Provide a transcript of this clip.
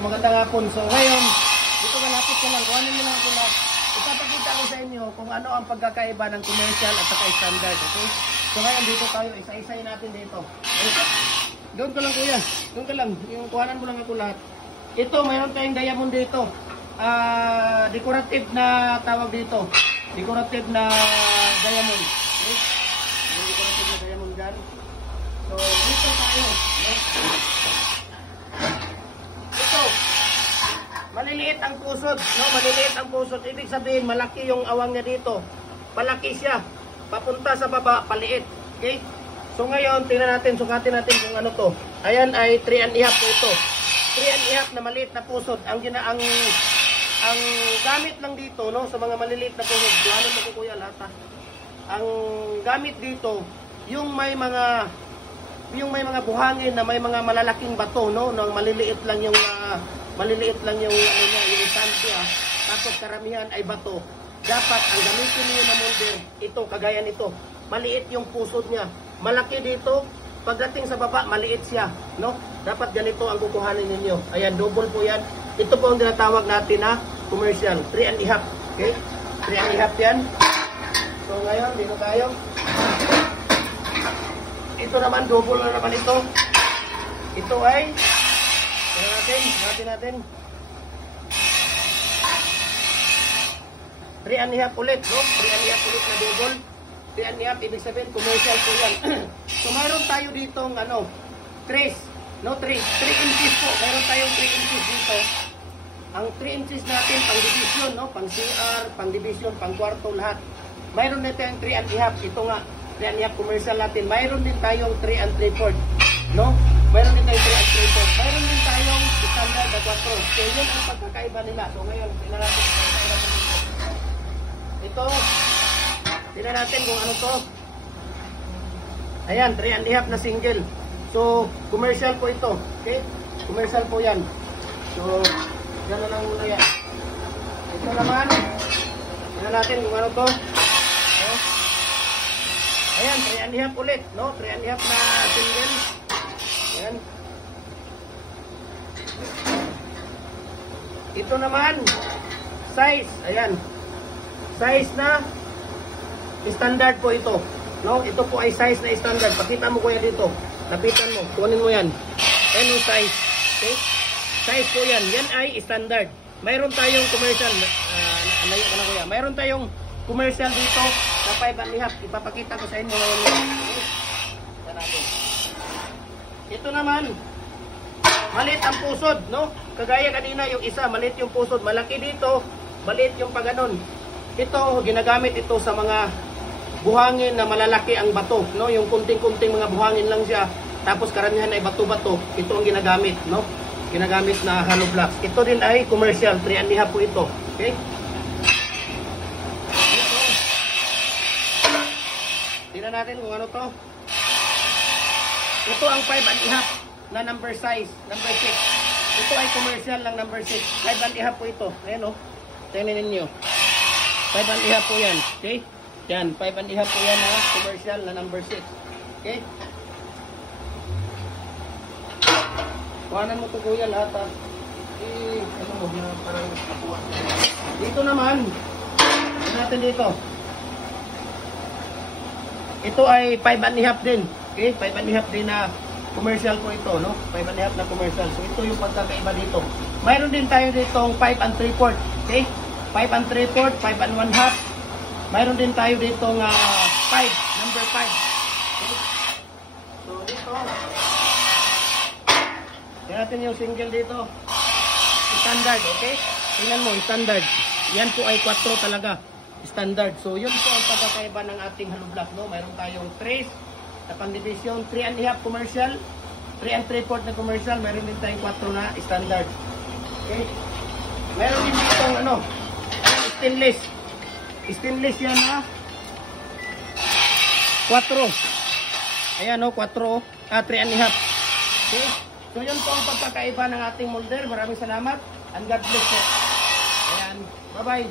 magandang hapon. So ngayon, dito malapit ka lang. Kuhanin mo lang ito lahat. Ipapakita ko sa inyo kung ano ang pagkakaiba ng commercial at saka standard. Okay? So ngayon, dito tayo. Isa-isay natin dito. Okay? Doon ka lang kuya. Doon ka lang. Yung kuhanan mo lang ako lahat. Ito, mayroon tayong diamond dito. Decorative na tawag dito. Decorative na diamond. Okay? Yung decorative na diamond dyan. So, dito tayo. Okay? Ito. Maliliit ang pusod. No? Maliliit ang pusod. Ibig sabihin, malaki yung awang niya dito. Malaki siya. Papunta sa baba, paliit. Okay? So ngayon, tingnan natin, sukatin natin kung ano to. Ayan ay 3 and a half po ito. 3 and a half na maliit na pusod. Ang gamit lang dito, no, sa mga maliliit na pusod. Ano mo ko kuya lahat ha? Ang gamit dito, yung may mga buhangin na may mga malalaking bato, no, nang maliliit lang yung ano niya, yung sandya. Tapos karamihan ay bato. Dapat ang gamitin niyo na molder, ito kagaya nito. Maliit yung pusod niya. Malaki dito, pagdating sa baba, maliit siya, no? Dapat ganito ang kukuhanin ninyo. Ayan, double po yan. Ito po ang tinatawag natin na commercial, 3 and a half. Okay? 3 and a half yan. So ngayon, dito tayo. Ito naman, double na naman ito. Ito ay, natin. 3 and a half ulit, no? 3 and a half ulit na double. 3 and a half, ibig sabihin, commercial po yan. So, mayroon tayo ditong, trace. No, 3 inches po. Mayroon tayong 3 inches dito. Ang 3 inches natin, pang division, no? Pang CR, pang division, pang kwarto, lahat. Mayroon din tayong 3 and a half. Ito nga, 3 and a half commercial natin. Mayroon din tayong 3 and 3/4. No? Mayroon din tayong 3 and 3/4. Mayroon din tayong standard na 4. So, yun ang pagkakaiba nila. So, ngayon, tingnan natin ito. Tingnan natin kung ano to. Ayan, 3 and a half na single. So, commercial po ito. Okay? Commercial po yan. So, gano'n lang muna yan. Ito naman. Tingnan natin kung ano to. So, ayan, 3 and a half ulit. No? 3 and a half na single. Ayan. Ito naman. Size. Ayan. Size na standard po ito. No? Ito po ay size na standard. Pakita mo kuya dito. Lapitan mo. Kunin mo yan. Ano size? Okay? Size po yan. Yan ay standard. Mayroon tayong commercial. Alayo ka na kuya. Mayroon tayong commercial dito na 5 and a half. Ipapakita ko sa inyo ngayon. Okay? Ito naman. Maliit ang pusod. No? Kagaya kanina yung isa. Maliit yung pusod. Malaki dito. Maliit yung paganon. Ito, ginagamit ito sa mga buhangin na malalaki ang bato, no? Yung kunting-kunting mga buhangin lang siya. Tapos karamihan ay bato-bato. Ito ang ginagamit, no? Ginagamit na hollow blocks. Ito din ay commercial, 3 and a half po ito. Okay? Tingnan natin kung ano to. Ito ang 5 and a half na number size, number 6. Ito ay commercial lang number 6. 5 and a half po ito. Ayan, oh. Tingnan ninyo. 5 and a half po yan. Okay? Yan, 5 and a half po yan na commercial na number 6. Okay? Kuhanan mo ito kuya lahat ha. Ano mo, parang nakuha. Dito naman, ano natin dito? Ito ay 5 and a half din. Okay? 5 and a half din na commercial po ito, no? 5 and a half na commercial. So ito yung pagkakaiba dito. Mayroon din tayo ditong 5 and 3/4. Okay? 5 and 3/4, 5 and 1/2. Mayroon din tayo ditong 5, number 5. Okay? So dito, tingnan natin yung single dito. Standard, okay? Tingnan mo, standard. Yan po ay 4 talaga. Standard. So yun po ang pagkakaiba ng ating hollow block, no? Mayroon tayong trace na pang division, 3 and a half commercial, 3 and 3/4 na commercial, mayroon din tayong 4 na standard. Okay? Mayroon din ditong stainless. Stainless yan ha. 4. Ayan o, 4. 3 and a half. Okay? So yun po ang pagkakaiba ng ating molder. Maraming salamat. And God bless you. Ayan. Bye-bye.